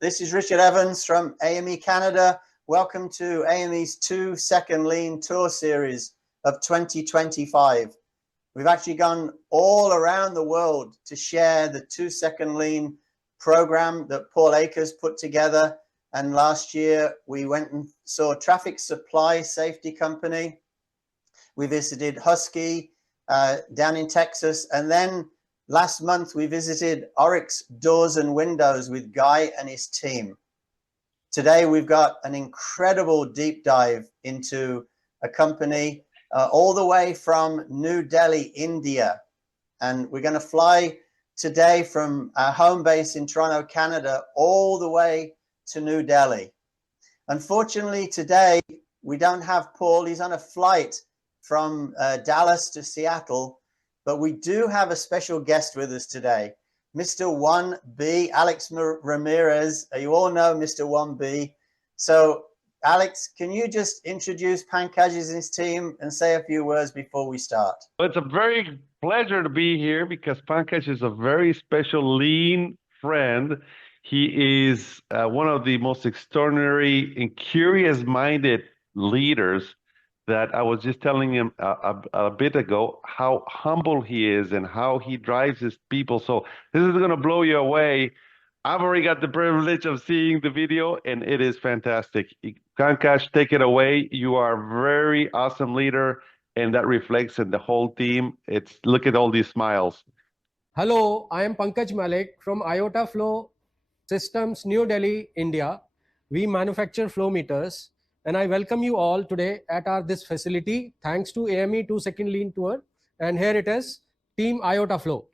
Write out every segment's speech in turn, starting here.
This is Richard Evans from AME Canada. Welcome to AME's 2 Second Lean Tour Series of 2025. We've actually gone all around the world to share the 2 Second Lean program that Paul Akers put together. And last year we went and saw Traffic Supply Safety Company. We visited Husky down in Texas. And then last month we visited Oryx Doors and Windows with Guy and his team. Today we've got an incredible deep dive into a company all the way from New Delhi, India. And we're going to fly today from our home base in Toronto, Canada, all the way to New Delhi. Unfortunately, today we don't have Paul. He's on a flight from Dallas to Seattle, but we do have a special guest with us today, Mr. 1B, Alex Ramirez. You all know Mr. 1B. So, Alex, can you just introduce Pankaj and his team and say a few words before we start? Well, it's a very pleasure to be here because Pankaj is a very special lean friend. He is one of the most extraordinary and curious-minded leaders that I was just telling him a bit ago, how humble he is and how he drives his people. So this is going to blow you away. I've already got the privilege of seeing the video, and it is fantastic. Pankaj, take it away. You are a very awesome leader, and that reflects in the whole team. Look at all these smiles. Hello, I am Pankaj Malik from IOTA Flow Systems, New Delhi, India. We manufacture flow meters, and I welcome you all today at this facility. Thanks to AME 2 Second Lean Tour, and here it is, Team IOTA Flow.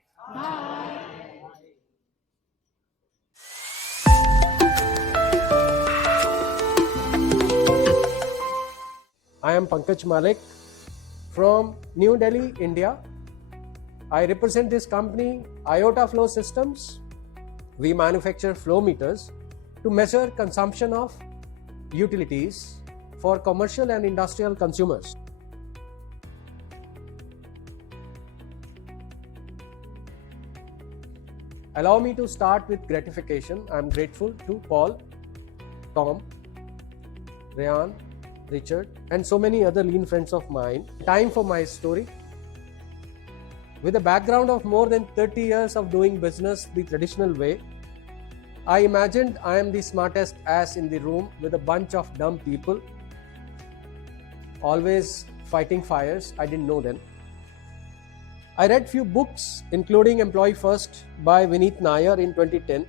I am Pankaj Malik from New Delhi, India. I represent this company, IOTA Flow Systems. We manufacture flow meters to measure consumption of utilities for commercial and industrial consumers. Allow me to start with gratification. I am grateful to Paul, Tom, Rayan, Richard, and so many other lean friends of mine. Time for my story. With a background of more than 30 years of doing business the traditional way, I imagined I am the smartest ass in the room with a bunch of dumb people, always fighting fires. I didn't know then. I read few books, including Employee First by Vineet Nair in 2010.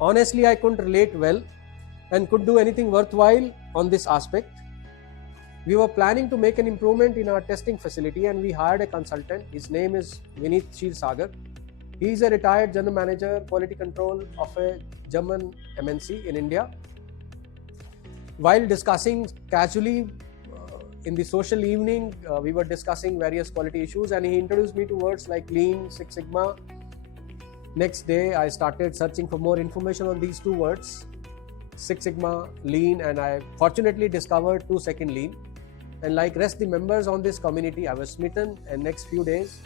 Honestly, I couldn't relate well and could do anything worthwhile on this aspect. We were planning to make an improvement in our testing facility, and we hired a consultant. His name is Vineet Sagar. He is a retired general manager, quality control of a German MNC in India. While discussing casually in the social evening, we were discussing various quality issues, and he introduced me to words like Lean, Six Sigma. Next day, I started searching for more information on these two words, Six Sigma, Lean, and I fortunately discovered 2 Second Lean. And like rest the members on this community, I was smitten, and next few days,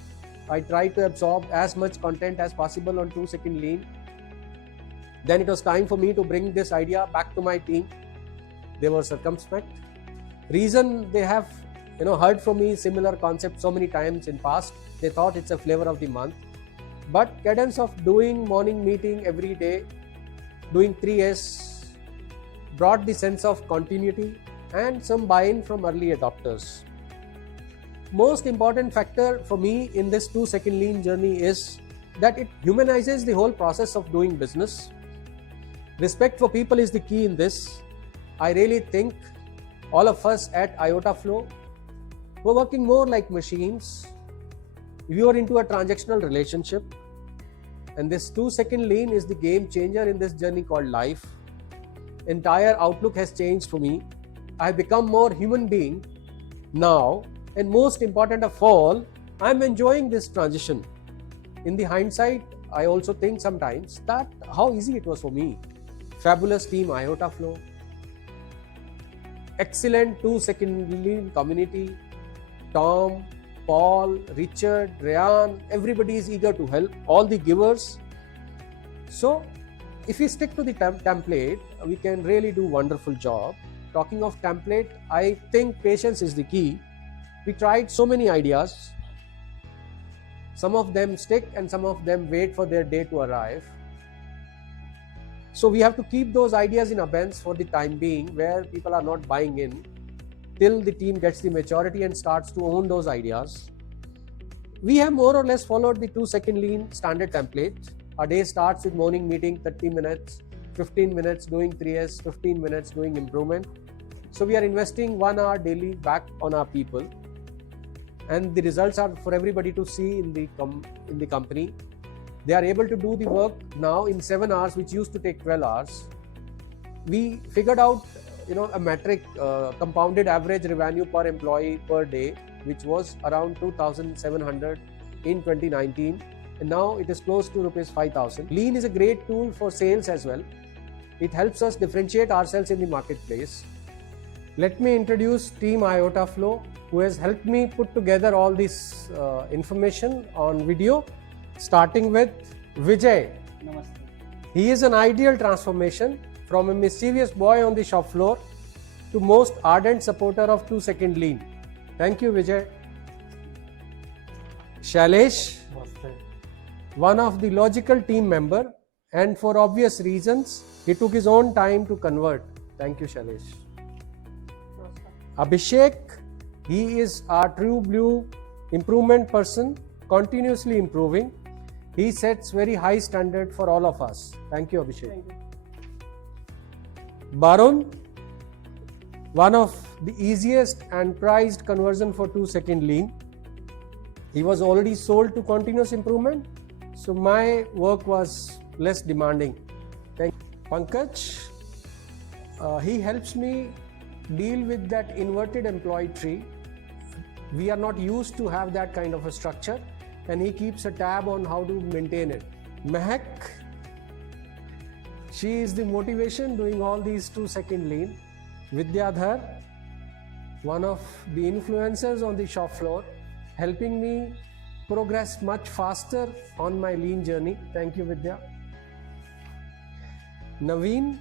I tried to absorb as much content as possible on 2 Second Lean. Then it was time for me to bring this idea back to my team. They were circumspect. Reason they have heard from me similar concept so many times in past. They thought it's a flavor of the month. But cadence of doing morning meeting every day, doing 3S, brought the sense of continuity and some buy-in from early adopters. Most important factor for me in this 2 Second Lean journey is that it humanizes the whole process of doing business. Respect for people is the key in this. I really think all of us at IOTA Flow were working more like machines. We were into a transactional relationship, and this 2 Second Lean is the game changer in this journey called life. Entire outlook has changed for me. I have become more human being now, and most important of all, I am enjoying this transition. In the hindsight, I also think sometimes that how easy it was for me. Fabulous team IOTA Flow, excellent 2 Second Lean community, Tom, Paul, Richard, Rayan, everybody is eager to help, all the givers. So if we stick to the template, we can really do wonderful job. Talking of template, I think patience is the key. We tried so many ideas. Some of them stick and some of them wait for their day to arrive. So we have to keep those ideas in abeyance for the time being, where people are not buying in, till the team gets the maturity and starts to own those ideas. We have more or less followed the 2-second lean standard template. Our day starts with morning meeting, 30 minutes, 15 minutes doing 3S, 15 minutes doing improvement. So we are investing 1 hour daily back on our people. And the results are for everybody to see in the company. They are able to do the work now in 7 hours, which used to take 12 hours. We figured out a metric, compounded average revenue per employee per day, which was around 2,700 in 2019, and now it is close to rupees 5,000. Lean is a great tool for sales as well. It helps us differentiate ourselves in the marketplace. Let me introduce Team IOTA Flow, who has helped me put together all this information on video, starting with Vijay. Namaste. He is an ideal transformation from a mischievous boy on the shop floor to most ardent supporter of 2-second lean. Thank you, Vijay. Shailesh, one of the logical team member, and for obvious reasons, he took his own time to convert. Thank you, Shailesh. Abhishek, he is our true blue improvement person, continuously improving. He sets very high standard for all of us. Thank you, Abhishek. Thank you. Barun, one of the easiest and prized conversion for 2-second lean. He was already sold to continuous improvement, so my work was less demanding. Thank you. Pankaj, he helps me deal with that inverted employee tree. We are not used to have that kind of a structure, and he keeps a tab on how to maintain it. Mehak, she is the motivation doing all these 2-second lean. Vidyadhar, one of the influencers on the shop floor, helping me progress much faster on my lean journey. Thank you, Vidya. Naveen,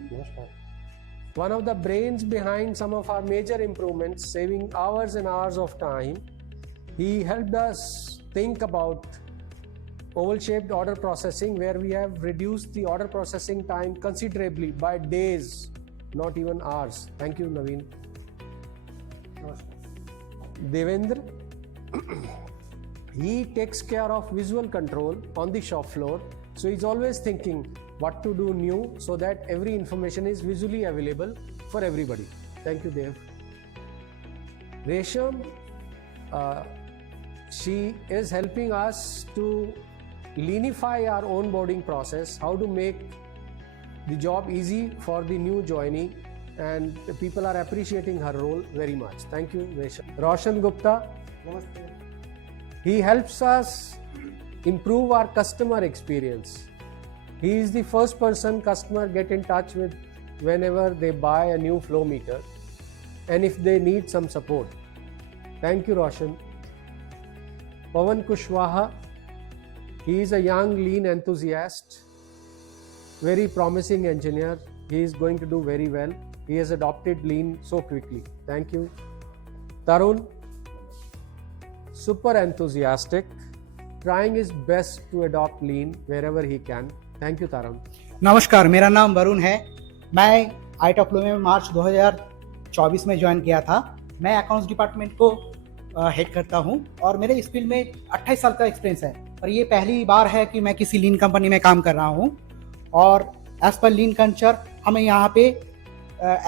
one of the brains behind some of our major improvements, saving hours and hours of time. He helped us think about oval-shaped order processing, where we have reduced the order processing time considerably by days, not even hours. Thank you, Naveen. Devendra, he takes care of visual control on the shop floor, so he's always thinking what to do new so that every information is visually available for everybody. Thank you, Dev. Resham, she is helping us to leanify our onboarding process, how to make the job easy for the new joinee, and the people are appreciating her role very much. Thank you, Resham. Roshan Gupta, Namaste. he helps us improve our customer experience. He is the first person customer get in touch with whenever they buy a new flow meter and if they need some support. Thank you, Roshan. Pawan Kushwaha, he is a young lean enthusiast, very promising engineer. He is going to do very well. He has adopted lean so quickly. Thank you. Tarun, super enthusiastic, trying his best to adopt lean wherever he can. Thank you, Tarun. नमस्कार, मेरा नाम वरुण है। मैं आईटा फ्लो में मार्च 2024 में ज्वाइन किया था। मैं अकाउंट्स डिपार्टमेंट को हेड करता हूं और मेरे इस फील्ड में 28 साल का एक्सपीरियंस है और ये पहली बार है कि मैं किसी लीन कंपनी में काम कर रहा हूं। और एज पर लीन कल्चर हमें यहाँ पे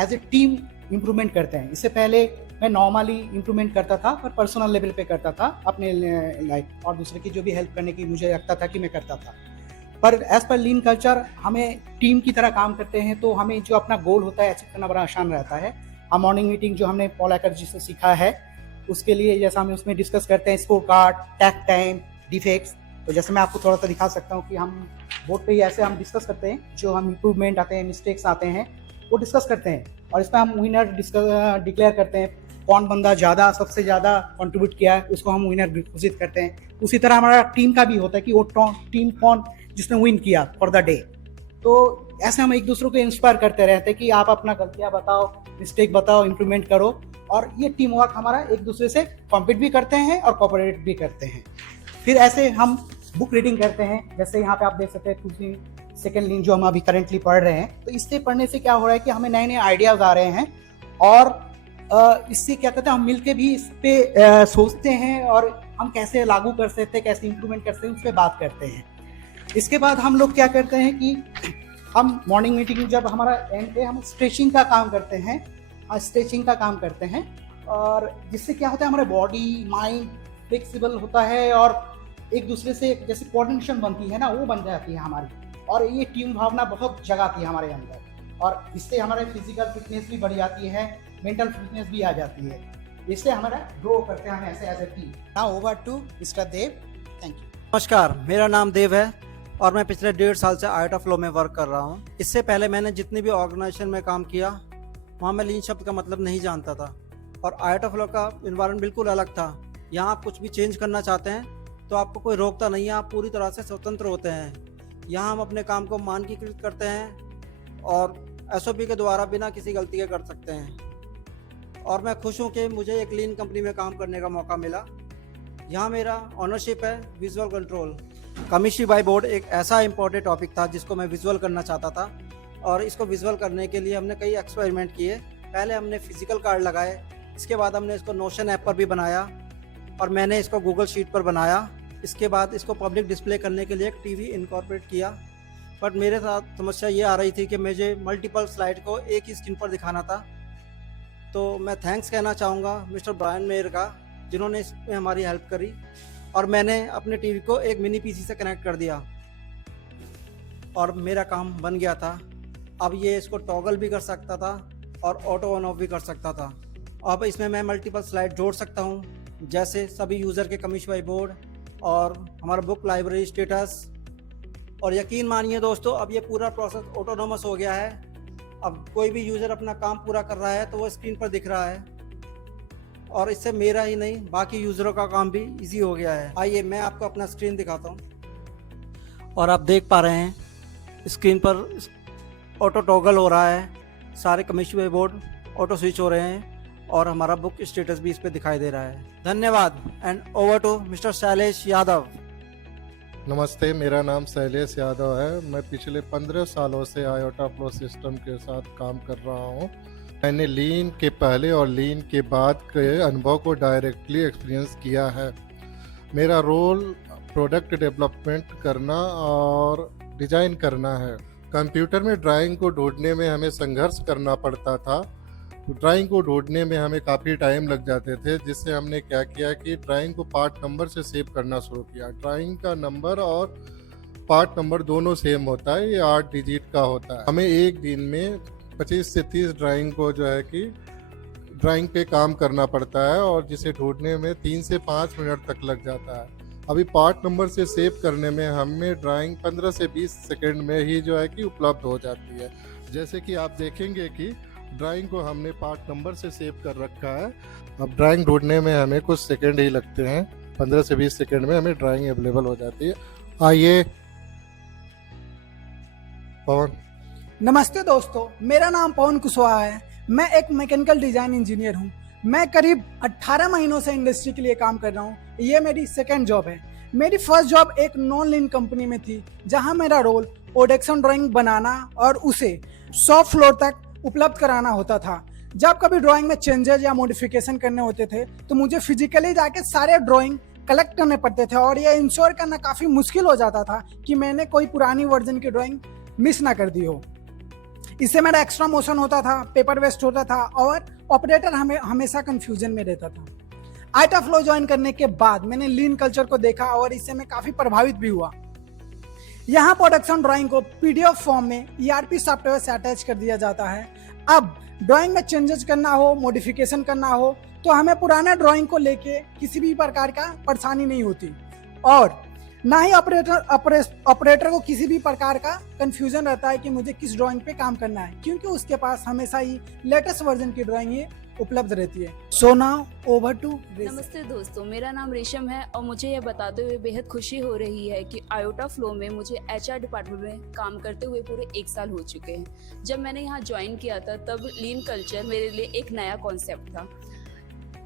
एज ए टीम इम्प्रूवमेंट करते हैं। इससे पहले मैं नॉर्मली इम्प्रूवमेंट करता था पर पर्सनल लेवल पे करता था अपने लाइफ, और दूसरे की जो भी हेल्प करने की मुझे लगता था कि मैं करता था। पर एज पर लीन कल्चर हमें टीम की तरह काम करते हैं तो हमें जो अपना गोल होता है अचीव करना बड़ा आसान रहता है। हम मॉर्निंग मीटिंग जो हमने पॉल एकहर्ट जी से सीखा है उसके लिए जैसा हम उसमें डिस्कस करते हैं स्कोर कार्ड, टैक टाइम, डिफेक्ट्स। तो जैसे मैं आपको थोड़ा सा दिखा सकता हूँ कि हम बोर्ड पे ऐसे हम डिस्कस करते हैं, जो हम इम्प्रूवमेंट आते हैं, मिस्टेक्स आते हैं, वो डिस्कस करते हैं और इसमें हम विनर डिक्लेयर करते हैं। कौन बंदा ज़्यादा सबसे ज़्यादा कंट्रीब्यूट किया है उसको हम विनर घोषित करते हैं। उसी तरह हमारा टीम का भी होता है कि वो टीम कौन जिसने विन किया फॉर द डे। तो ऐसे हम एक दूसरे को इंस्पायर करते रहते हैं कि आप अपना गलतियां बताओ, मिस्टेक बताओ, इम्प्रूवमेंट करो। और ये टीम वर्क हमारा एक दूसरे से कॉम्पीट भी करते हैं और कोऑपरेट भी करते हैं। फिर ऐसे हम बुक रीडिंग करते हैं, जैसे यहाँ पे आप देख सकते हैं सेकेंड लीन जो हम अभी करेंटली पढ़ रहे हैं। तो इससे पढ़ने से क्या हो रहा है कि हमें नए नए आइडियाज आ रहे हैं और इससे क्या कहते हैं हम मिलके भी इस पे सोचते हैं और हम कैसे लागू कर सकते हैं, कैसे इंप्रूवमेंट कर सकते हैं, उस पर बात करते हैं। इसके बाद हम लोग क्या करते हैं कि हम मॉर्निंग मीटिंग जब हमारा एंड पे हम स्ट्रेचिंग का काम करते हैं, स्ट्रेचिंग का काम करते हैं और जिससे क्या होता है हमारे बॉडी माइंड फ्लेक्सिबल होता है और एक दूसरे से जैसे कोऑर्डिनेशन बनती है ना, वो बन जाती है हमारी। और ये टीम भावना बहुत जगाती है हमारे अंदर और इससे हमारे फिजिकल फिटनेस भी बढ़ जाती है, मेंटल फिटनेस भी आ जाती है। इससे हमारा ग्रो करते हैं हम ऐसे as a team. Now over to mister Dev, thank you. नमस्कार, मेरा नाम देव है और मैं पिछले 1.5 साल से आर्ट ऑफ लॉ में वर्क कर रहा हूँ। इससे पहले मैंने जितनी भी ऑर्गेनाइजेशन में काम किया वहाँ मैं लीन शब्द का मतलब नहीं जानता था और आर्ट ऑफ लॉ का एनवायरनमेंट बिल्कुल अलग था। यहाँ आप कुछ भी चेंज करना चाहते हैं तो आपको कोई रोकता नहीं है, आप पूरी तरह से स्वतंत्र होते हैं। यहाँ हम अपने काम को मानकीकृत करते हैं और SOP के द्वारा बिना किसी गलती के कर सकते हैं। और मैं खुश हूँ कि मुझे एक लीन कंपनी में काम करने का मौका मिला। यहाँ मेरा ऑनरशिप है विजुअल कंट्रोल। कमिशी बाय बोर्ड एक ऐसा इम्पोर्टेंट टॉपिक था जिसको मैं विजुअल करना चाहता था और इसको विजुअल करने के लिए हमने कई एक्सपेरिमेंट किए। पहले हमने फिजिकल कार्ड लगाए, इसके बाद हमने इसको नोशन ऐप पर भी बनाया और मैंने इसको गूगल शीट पर बनाया। इसके बाद इसको पब्लिक डिस्प्ले करने के लिए एक टीवी इनकॉर्पोरेट किया। बट मेरे साथ समस्या ये आ रही थी कि मुझे मल्टीपल स्लाइड को एक ही स्क्रीन पर दिखाना था। तो मैं थैंक्स कहना चाहूँगा मिस्टर ब्रायन मेयर का, जिन्होंने इसमें हमारी हेल्प करी और मैंने अपने टीवी को एक मिनी PC से कनेक्ट कर दिया और मेरा काम बन गया था। अब ये इसको टॉगल भी कर सकता था और ऑटो ऑन ऑफ भी कर सकता था। अब इसमें मैं मल्टीपल स्लाइड जोड़ सकता हूँ, जैसे सभी यूज़र के कमिश बाय बोर्ड और हमारा बुक लाइब्रेरी स्टेटस। और यकीन मानिए दोस्तों, अब ये पूरा प्रोसेस ऑटोनोमस हो गया है। अब कोई भी यूज़र अपना काम पूरा कर रहा है तो वो स्क्रीन पर दिख रहा है और इससे मेरा ही नहीं बाकी यूज़रों का काम भी इजी हो गया है। आइए मैं आपको अपना स्क्रीन दिखाता हूँ और आप देख पा रहे हैं स्क्रीन पर ऑटो टॉगल हो रहा है, सारे commission by board auto switch हो रहे हैं और हमारा बुक स्टेटस भी इस पे दिखाई दे रहा है। धन्यवाद and over to mister Shailesh Yadav. नमस्ते, मेरा नाम शैलेश यादव है। मैं पिछले 15 सालों से आयोटा फ्लो सिस्टम के साथ काम कर रहा हूँ। मैंने लीन के पहले और लीन के बाद के अनुभव को डायरेक्टली एक्सपीरियंस किया है। मेरा रोल प्रोडक्ट डेवलपमेंट करना और डिज़ाइन करना है। कंप्यूटर में ड्राइंग को ढूंढने में हमें संघर्ष करना पड़ता था। ड्राइंग को ढूंढने में हमें काफ़ी टाइम लग जाते थे, जिससे हमने क्या किया कि ड्राइंग को पार्ट नंबर से सेव करना शुरू किया। ड्राइंग का नंबर और पार्ट नंबर दोनों सेम होता है, ये 8 डिजिट का होता है। हमें एक दिन में 25 से 30 ड्राइंग को जो है कि ड्राइंग पे काम करना पड़ता है और जिसे ढूंढने में 3 से 5 मिनट तक लग जाता है। अभी पार्ट नंबर से सेव करने में हमें ड्राइंग 15 से 20 सेकंड में ही जो है कि उपलब्ध हो जाती है। जैसे कि आप देखेंगे कि ड्राइंग को हमने पार्ट नंबर से सेव कर रखा है। अब ड्राइंग ढूंढने में हमें कुछ सेकंड ही लगते हैं, 15 से 20 सेकंड में हमें ड्राइंग अवेलेबल हो जाती है। आइए पवन। नमस्ते दोस्तों, मेरा नाम पवन कुशवाहा है। मैं एक मैकेनिकल डिजाइन इंजीनियर हूँ। मैं करीब 18 महीनों से इंडस्ट्री के लिए काम कर रहा हूँ। ये मेरी सेकेंड जॉब है। मेरी फर्स्ट जॉब एक नॉन लीन कंपनी में थी, जहाँ मेरा रोल प्रोडक्शन ड्राइंग बनाना और उसे शॉप फ्लोर तक उपलब्ध कराना होता था। जब कभी ड्राइंग में चेंजेस या मॉडिफिकेशन करने होते थे तो मुझे फिजिकली जाके सारे ड्राइंग कलेक्ट करने पड़ते थे और ये इंश्योर करना काफ़ी मुश्किल हो जाता था कि मैंने कोई पुरानी वर्जन की ड्राइंग मिस ना कर दी हो। इससे मेरा एक्स्ट्रा मोशन होता था, पेपर वेस्ट होता था और ऑपरेटर हमेशा कंफ्यूजन में रहता था। आर्ट फ्लो ज्वाइन करने के बाद मैंने लीन कल्चर को देखा और इससे मैं काफ़ी प्रभावित भी हुआ। यहाँ प्रोडक्शन ड्राइंग को PDF फॉर्म में ERP सॉफ्टवेयर से अटैच कर दिया जाता है। अब ड्राइंग में चेंजेस करना हो, मॉडिफिकेशन करना हो तो हमें पुराने ड्राइंग को लेके किसी भी प्रकार का परेशानी नहीं होती और ना ही ऑपरेटर को किसी भी प्रकार का कंफ्यूजन रहता है कि मुझे किस ड्राइंग पे काम करना है, क्योंकि उसके पास हमेशा ही लेटेस्ट वर्जन की ड्राइंग उपलब्ध रहती है। सो नाउ ओवर टू नमस्ते दोस्तों, मेरा नाम रेशम है और मुझे यह बताते हुए बेहद खुशी हो रही है कि आयोटा फ्लो में मुझे एचआर डिपार्टमेंट में काम करते हुए पूरे 1 साल हो चुके हैं। जब मैंने यहाँ ज्वाइन किया था तब लीन कल्चर मेरे लिए एक नया कॉन्सेप्ट था।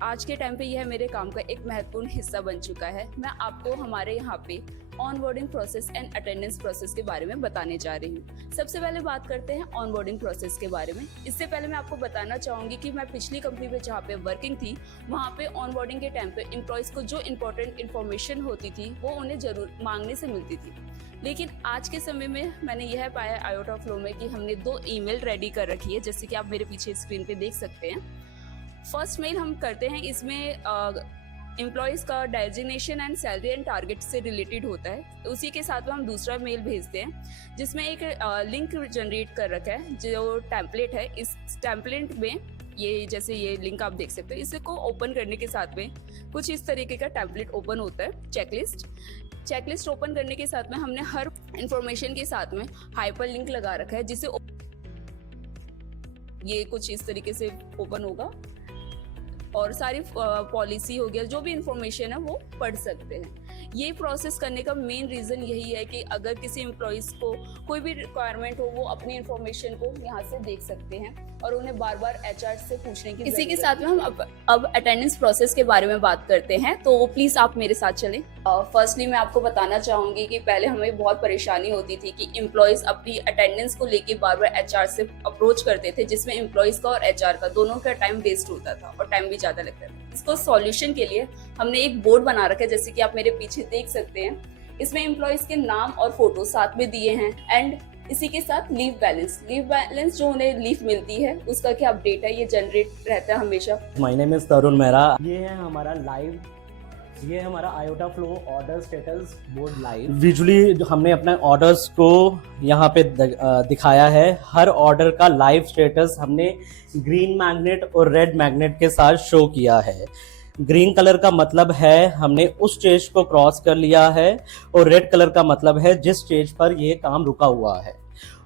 आज के टाइम पे यह मेरे काम का एक महत्वपूर्ण हिस्सा बन चुका है। मैं आपको हमारे यहाँ पे onboarding process and attendance process के बारे में बताने जा रही हूँ। सबसे पहले बात करते हैं ऑनबोर्डिंग प्रोसेस के बारे में। इससे पहले मैं आपको बताना चाहूँगी कि मैं पिछली कंपनी में जहाँ पे वर्किंग थी, वहाँ पे ऑनबोर्डिंग के टाइम पे एम्प्लॉयज़ को जो इंपॉर्टेंट इन्फॉर्मेशन होती थी वो उन्हें जरूर मांगने से मिलती थी। लेकिन आज के समय में मैंने यह पाया आयोटा फ्लो में कि हमने 2 ईमेल रेडी कर रखी है, जैसे कि आप मेरे पीछे स्क्रीन पे देख सकते हैं। फर्स्ट मेल हम करते हैं, इसमें एम्प्लॉयज़ का designation and salary and target से रिलेटेड होता है। उसी के साथ में हम दूसरा मेल भेजते हैं जिसमें एक लिंक जनरेट कर रखा है जो टेम्पलेट है। इस टेम्पलेट में ये जैसे ये लिंक आप देख सकते हैं, इसको ओपन करने के साथ में कुछ इस तरीके का टेम्पलेट ओपन होता है। चेकलिस्ट ओपन करने के साथ में हमने हर इंफॉर्मेशन के साथ में हाइपर लिंक लगा रखा है, जिसे ये कुछ इस तरीके से ओपन होगा और सारी पॉलिसी हो गया, जो भी इंफॉर्मेशन है वो पढ़ सकते हैं। ये प्रोसेस करने का मेन रीज़न यही है कि अगर किसी एम्प्लॉयज़ को कोई भी रिक्वायरमेंट हो वो अपनी इंफॉर्मेशन को यहाँ से देख सकते हैं और उन्हें बार बार एचआर से पूछने की। इसी के साथ में हम अब अटेंडेंस प्रोसेस के बारे में बात करते हैं, तो प्लीज़ आप मेरे साथ चलें। फर्स्टली मैं आपको बताना चाहूँगी कि पहले हमें बहुत परेशानी होती थी कि एम्प्लॉयज़ अपनी अटेंडेंस को लेके बार बार एचआर से अप्रोच करते थे, जिसमें एम्प्लॉयज़ का और एचआर का दोनों का टाइम वेस्ट होता था और टाइम भी ज़्यादा लगता था। इसको सॉल्यूशन के लिए हमने एक बोर्ड बना रखा है, जैसे कि आप मेरे पीछे देख सकते हैं। इसमें एम्प्लॉयज़ के नाम और फोटो साथ में दिए हैं एंड इसी के साथ लीव बैलेंस जो उन्हें लीव मिलती है उसका क्या अपडेट है, ये जनरेट रहता है हमेशा। माय नेम इज तरुण मेहरा। ये है हमारा लाइव, ये हमारा iota flow order status board live. Visually हमने अपने ऑर्डर्स को यहाँ पे दिखाया है। हर ऑर्डर का लाइव स्टेटस हमने ग्रीन मैग्नेट और रेड मैग्नेट के साथ शो किया है। ग्रीन कलर का मतलब है हमने उस स्टेज को क्रॉस कर लिया है और रेड कलर का मतलब है जिस स्टेज पर ये काम रुका हुआ है।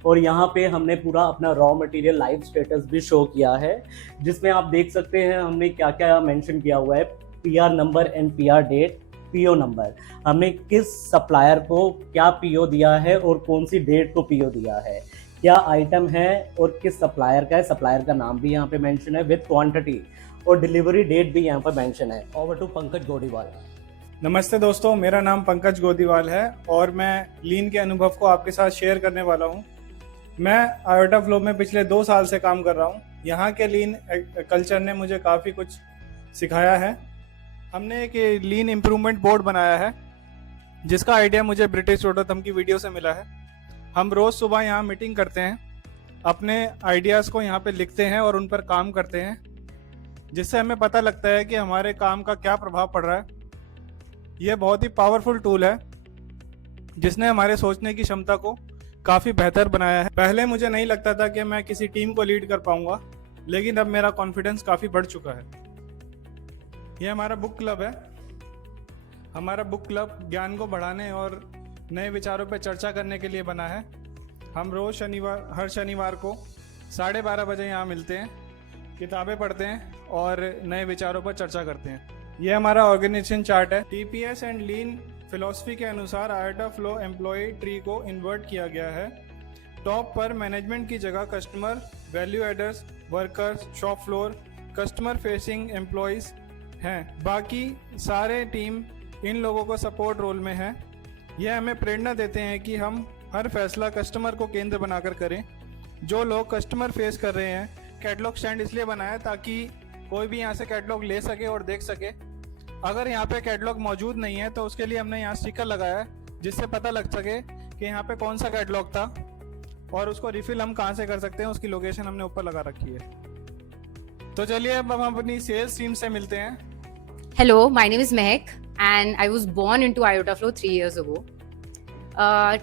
और यहाँ पे हमने पूरा अपना रॉ मटेरियल लाइव स्टेटस भी शो किया है, जिसमें आप देख सकते हैं हमने क्या क्या मेंशन किया हुआ है। PR number and PR date, PO number, हमने किस सप्लायर को क्या पीओ दिया है और कौन सी डेट को पीओ दिया है, क्या आइटम है और किस सप्लायर का है। सप्लायर का नाम भी यहाँ पे मेंशन है विद क्वांटिटी और डिलीवरी डेट भी यहाँ पर मेंशन है। Over to Pankaj Godiwal. नमस्ते दोस्तों, मेरा नाम पंकज गोदीवाल है और मैं लीन के अनुभव को आपके साथ शेयर करने वाला हूँ। मैं आयोटा फ्लो में पिछले 2 साल से काम कर रहा हूँ। यहाँ के लीन कल्चर ने मुझे काफ़ी कुछ सिखाया है। हमने एक लीन इम्प्रूवमेंट बोर्ड बनाया है जिसका आइडिया मुझे ब्रिटिश रोडोथम की वीडियो से मिला है। हम रोज़ सुबह यहाँ मीटिंग करते हैं, अपने आइडियाज़ को यहाँ पे लिखते हैं और उन पर काम करते हैं, जिससे हमें पता लगता है कि हमारे काम का क्या प्रभाव पड़ रहा है। यह बहुत ही पावरफुल टूल है जिसने हमारे सोचने की क्षमता को काफ़ी बेहतर बनाया है। पहले मुझे नहीं लगता था कि मैं किसी टीम को लीड कर पाऊंगा, लेकिन अब मेरा कॉन्फिडेंस काफ़ी बढ़ चुका है। यह हमारा बुक क्लब है। हमारा बुक क्लब ज्ञान को बढ़ाने और नए विचारों पर चर्चा करने के लिए बना है। हम रोज़ हर शनिवार को 12:30 बजे यहाँ मिलते हैं, किताबें पढ़ते हैं और नए विचारों पर चर्चा करते हैं। यह हमारा ऑर्गेनाइजेशन चार्ट है। टीपीएस एंड लीन फिलॉसफी के अनुसार आयोटा फ्लो एम्प्लॉय ट्री को इन्वर्ट किया गया है। टॉप पर मैनेजमेंट की जगह customer, value aiders, workers, shop floor, customer facing employees हैं। बाकी सारे टीम इन लोगों को सपोर्ट रोल में है। यह हमें प्रेरणा देते हैं कि हम हर फैसला कस्टमर को केंद्र बनाकर करें। जो लोग कस्टमर फेस कर रहे हैं, कैटलॉग स्टैंड इसलिए बनाया ताकि कोई भी यहाँ से कैटलॉग ले सके और देख सके। अगर यहाँ पे कैटलॉग मौजूद नहीं है तो उसके लिए हमने यहाँ स्टिकर लगाया है, जिससे पता लग सके कि यहाँ पे कौन सा कैटलॉग था और उसको रिफिल हम कहाँ से कर सकते हैं, उसकी लोकेशन हमने ऊपर लगा रखी है। तो चलिए अब हम अपनी सेल्स टीम से मिलते हैं। Hello, my name is Mehak and I was born into Iota Flow 3 years ago.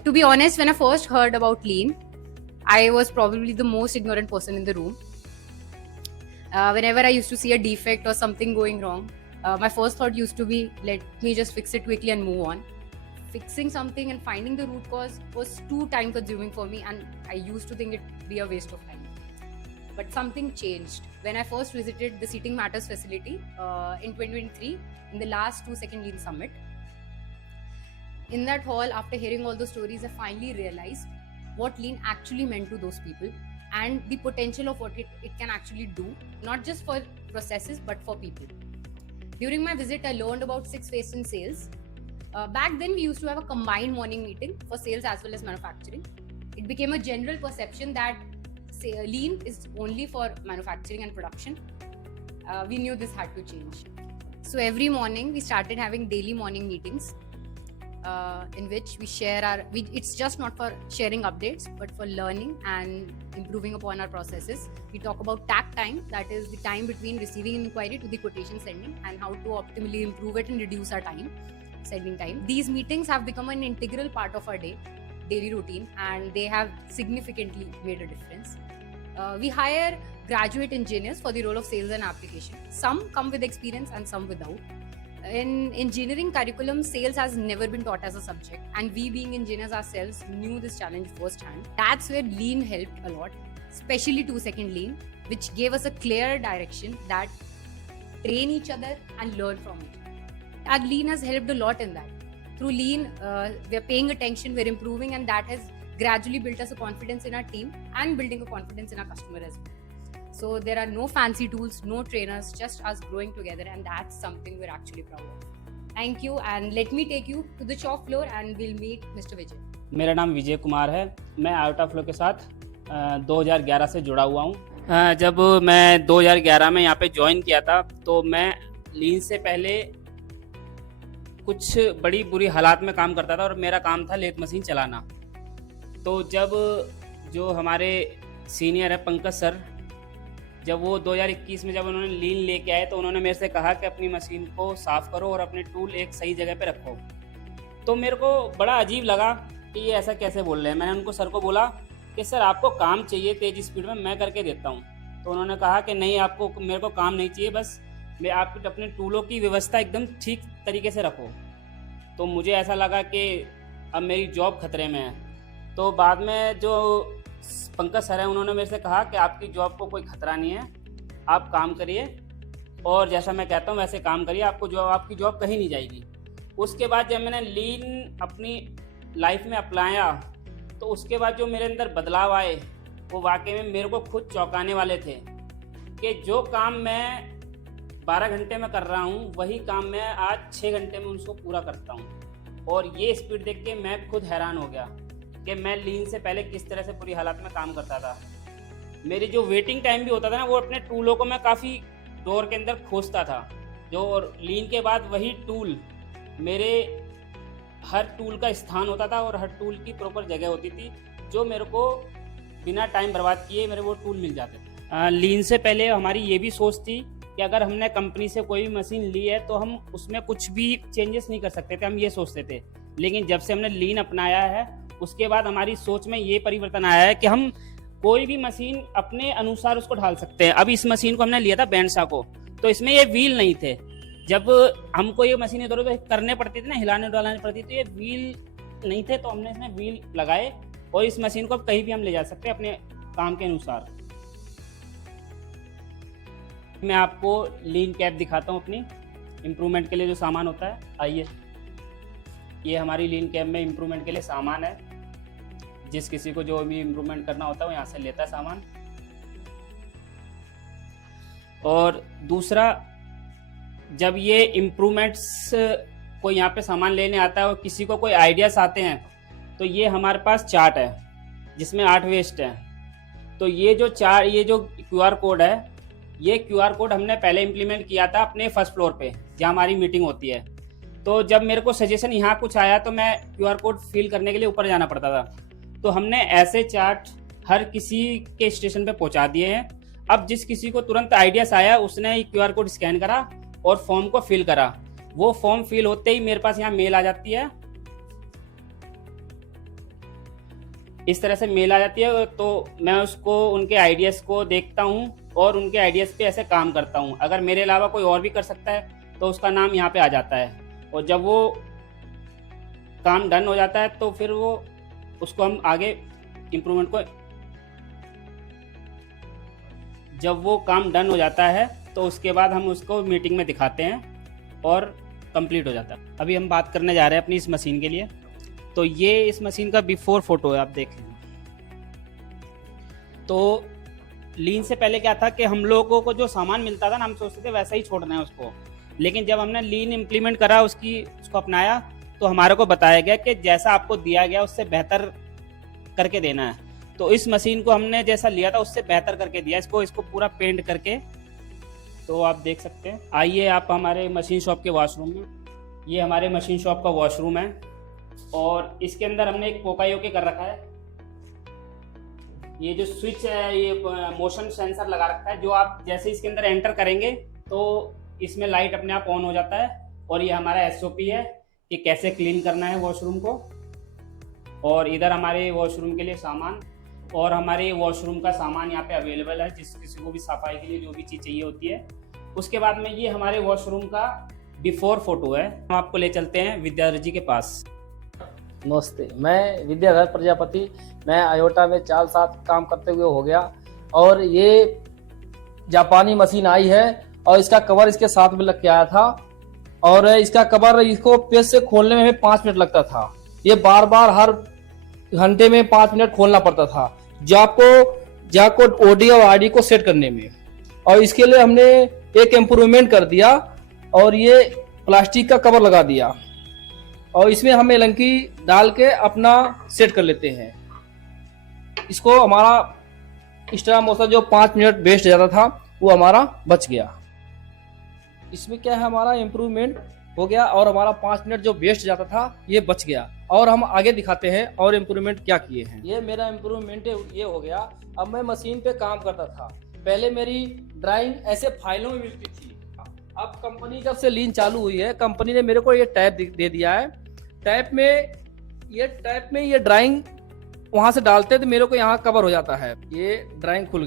To be honest, when I first heard about Lean, I was probably the most ignorant person in the room. Whenever I used to see a defect or something going wrong, my first thought used to be, let me just fix it quickly and move on. fixing something and finding the root cause was too time consuming for me, and I used to think it'd be a waste of time. But something changed when I first visited the Seating Matters facility in 2023 in the last 2-second Lean Summit. In that hall, after hearing all the stories, I finally realized what Lean actually meant to those people and the potential of what it can actually do, not just for processes but for people. During my visit, I learned about 6 phases in sales. Back then, we used to have a combined morning meeting for sales as well as manufacturing. It became a general perception that Lean is only for manufacturing and production. We knew this had to change. So every morning, we started having daily morning meetings in which we share it's just not for sharing updates, but for learning and improving upon our processes. We talk about takt time, that is the time between receiving an inquiry to the quotation sending, and how to optimally improve it and reduce our sending time. These meetings have become an integral part of our daily routine, and they have significantly made a difference. We hire graduate engineers for the role of sales and application. Some come with experience and some without. In engineering curriculum, sales has never been taught as a subject, and we being engineers ourselves knew this challenge firsthand. That's where Lean helped a lot, especially 2-second Lean, which gave us a clear direction that train each other and learn from each other. And Lean has helped a lot in that. Through Lean, we're paying attention, we're improving, and that has gradually built us a confidence in our team and building a confidence in our customer as well. So there are no fancy tools, no trainers, just us growing together, and that's something we're actually proud of. Thank you, and let me take you to the shop floor and we'll meet Mr. Vijay. मेरा नाम विजय कुमार है। मैं iota flow के साथ 2011 से जुड़ा हुआ हूँ। जब मैं 2011 में यहाँ पे ज्वाइन किया था तो मैं लीन से पहले कुछ बड़ी बुरी हालात में काम करता था और मेरा काम था लेथ मशीन चलाना। तो जब जो हमारे सीनियर है पंकज सर, जब वो 2021 में जब उन्होंने लीन लेके आए तो उन्होंने मेरे से कहा कि अपनी मशीन को साफ़ करो और अपने टूल एक सही जगह पे रखो। तो मेरे को बड़ा अजीब लगा कि ये ऐसा कैसे बोल रहे हैं। मैंने उनको सर को बोला कि सर आपको काम चाहिए तेज़ स्पीड में, मैं करके देता हूँ। तो उन्होंने कहा कि नहीं, आपको मेरे को काम नहीं चाहिए, बस मैं आप अपने टूलों की व्यवस्था एकदम ठीक तरीके से रखो। तो मुझे ऐसा लगा कि अब मेरी जॉब खतरे में है। तो बाद में जो पंकज सर हैं उन्होंने मेरे से कहा कि आपकी जॉब को कोई खतरा नहीं है, आप काम करिए और जैसा मैं कहता हूँ वैसे काम करिए, आपकी जॉब कहीं नहीं जाएगी। उसके बाद जब मैंने लीन अपनी लाइफ में अपनाया तो उसके बाद जो मेरे अंदर बदलाव आए वो वाकई में मेरे को खुद चौंकाने वाले थे कि जो काम मैं 12 घंटे में कर रहा हूँ वही काम मैं आज 6 घंटे में उसको पूरा करता हूँ। और ये स्पीड देख के मैं खुद हैरान हो गया कि मैं लीन से पहले किस तरह से पूरी हालात में काम करता था। मेरी जो वेटिंग टाइम भी होता था ना, वो अपने टूलों को मैं काफ़ी डोर के अंदर खोजता था। जो लीन के बाद वही टूल मेरे हर टूल का स्थान होता था और हर टूल की प्रॉपर जगह होती थी, जो मेरे को बिना टाइम बर्बाद किए मेरे वो टूल मिल जाते थे। लीन से पहले हमारी ये भी सोच थी कि अगर हमने कंपनी से कोई भी मशीन ली है तो हम उसमें कुछ भी चेंजेस नहीं कर सकते थे, हम ये सोचते थे। लेकिन जब से हमने लीन अपनाया है उसके बाद हमारी सोच में ये परिवर्तन आया है कि हम कोई भी मशीन अपने अनुसार उसको ढाल सकते हैं। अब इस मशीन को हमने लिया था बैंडसा को, तो इसमें ये व्हील नहीं थे। जब हमको ये मशीन इधर उधर करने पड़ती थी ना, हिलाने डुलाने पड़ती थी, ये व्हील नहीं थे, तो हमने इसमें व्हील लगाए और इस मशीन को अब कहीं भी हम ले जा सकते हैं अपने काम के अनुसार। मैं आपको लीन कैप दिखाता हूँ अपनी इम्प्रूवमेंट के लिए जो सामान होता है। आइए, ये हमारी लीन कैप में इम्प्रूवमेंट के लिए सामान है। जिस किसी को जो भी इम्प्रूवमेंट करना होता है वो यहाँ से लेता है सामान। और दूसरा, जब ये इम्प्रूवमेंट्स कोई यहाँ पे सामान लेने आता है और किसी को कोई आइडियाज आते हैं तो ये हमारे पास चार्ट है जिसमें 8 वेस्ट है। तो ये जो QR कोड है, ये QR कोड हमने पहले इम्प्लीमेंट किया था अपने फर्स्ट फ्लोर पे जहाँ हमारी मीटिंग होती है। तो जब मेरे को सजेशन यहाँ कुछ आया तो मैं QR कोड फिल करने के लिए ऊपर जाना पड़ता था। तो हमने ऐसे चार्ट हर किसी के स्टेशन पे पहुँचा दिए हैं। अब जिस किसी को तुरंत आइडियाज आया उसने QR कोड स्कैन करा और फॉर्म को फिल करा। वो फॉर्म फिल होते ही मेरे पास यहाँ मेल आ जाती है, इस तरह से मेल आ जाती है। तो मैं उसको उनके आइडियाज को देखता हूँ और उनके आइडियाज पे ऐसे काम करता हूँ। अगर मेरे अलावा कोई और भी कर सकता है तो उसका नाम यहाँ पे आ जाता है। और जब वो काम डन हो जाता है तो फिर वो उसको हम आगे इम्प्रूवमेंट को, जब वो काम डन हो जाता है तो उसके बाद हम उसको मीटिंग में दिखाते हैं और कंप्लीट हो जाता है। अभी हम बात करने जा रहे हैं अपनी इस मशीन के लिए। तो ये इस मशीन का बिफोर फोटो है, आप देख लें। तो लीन से पहले क्या था कि हम लोगों को जो सामान मिलता था ना, हम सोचते थे वैसा ही छोड़ना है उसको, लेकिन जब हमने लीन इम्प्लीमेंट करा, उसको अपनाया, तो हमारे को बताया गया कि जैसा आपको दिया गया उससे बेहतर करके देना है। तो इस मशीन को हमने जैसा लिया था उससे बेहतर करके दिया, इसको पूरा पेंट करके। तो आप देख सकते हैं। आइए आप हमारे मशीन शॉप के वॉशरूम में। ये हमारे मशीन शॉप का वॉशरूम है और इसके अंदर हमने एक पोकायोके कर रखा है। ये जो स्विच है, ये मोशन सेंसर लगा रखा है, जो आप जैसे इसके अंदर एंटर करेंगे तो इसमें लाइट अपने आप ऑन हो जाता है। और ये हमारा SOP है कि कैसे क्लीन करना है वॉशरूम को। और इधर हमारे वॉशरूम के लिए सामान, और हमारे वॉशरूम का सामान यहाँ पे अवेलेबल है, जिस किसी को भी सफाई के लिए जो भी चीज़ चाहिए होती है। उसके बाद में ये हमारे वॉशरूम का बिफोर फोटो है। हम आपको ले चलते हैं विद्याधर जी के पास। नमस्ते, मैं विद्याधर प्रजापति। मैं आयोटा में 4 साल काम करते हुए हो गया, और ये जापानी मशीन आई है और इसका कवर इसके साथ में लग के आया था। और इसका कवर, इसको पेज से खोलने में हमें 5 मिनट लगता था। ये बार बार हर घंटे में 5 मिनट खोलना पड़ता था जाको OD और ID को सेट करने में। और इसके लिए हमने एक इम्प्रूवमेंट कर दिया और ये प्लास्टिक का कवर लगा दिया, और इसमें हम एलंकी डाल के अपना सेट कर लेते हैं। इसको हमारा एक्स्ट्रा मोशन जो 5 मिनट वेस्ट जाता था वो हमारा बच गया। इसमें क्या है, हमारा इम्प्रूवमेंट हो गया और हमारा 5 मिनट जो वेस्ट जाता था ये बच गया। और हम आगे दिखाते हैं और इम्प्रूवमेंट क्या किए हैं। ये मेरा इम्प्रूवमेंट ये हो गया। अब मैं मशीन पे काम करता था, पहले मेरी ड्राइंग ऐसे फाइलों में मिलती थी। अब कंपनी जब से लीन चालू हुई है, कंपनी ने मेरे को ये टैब दे दिया है। टैब में ये ड्राइंग वहां से डालते तो मेरे को यहाँ कवर हो जाता है। ये ड्राइंग खुल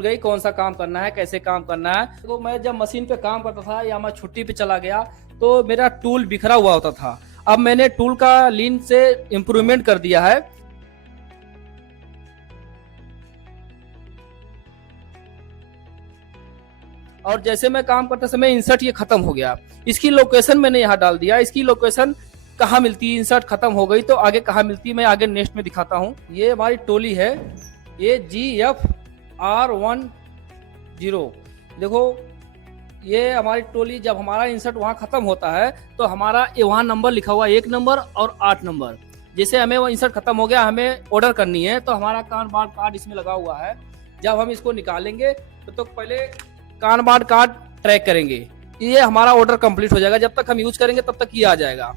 गई, कौन सा काम करना है, कैसे काम करना है। तो मैं जब मशीन पे काम करता था या मैं छुट्टी पे चला गया तो मेरा टूल बिखरा हुआ होता था। अब मैंने टूल का लीन से इम्प्रूवमेंट कर दिया है। और जैसे मैं काम करते समय इंसर्ट ये खत्म हो गया, इसकी लोकेशन मैंने यहाँ डाल दिया। इसकी लोकेशन कहाँ मिलती है, इंसर्ट खत्म हो गई तो आगे कहाँ मिलती है, मैं आगे नेक्स्ट में दिखाता हूँ। ये हमारी टोली है, ये GFR10। देखो, ये हमारी टोली, जब हमारा इंसर्ट वहाँ खत्म होता है तो हमारा वहाँ नंबर लिखा हुआ है, 1 नंबर और 8 नंबर। जैसे हमें वो इंसर्ट खत्म हो गया, हमें ऑर्डर करनी है तो हमारा कान बार कार्ड इसमें लगा हुआ है। जब हम इसको निकालेंगे तो पहले कान बार कार्ड ट्रैक करेंगे, ये हमारा ऑर्डर कंप्लीट हो जाएगा। जब तक हम यूज करेंगे तब तक ये आ जाएगा।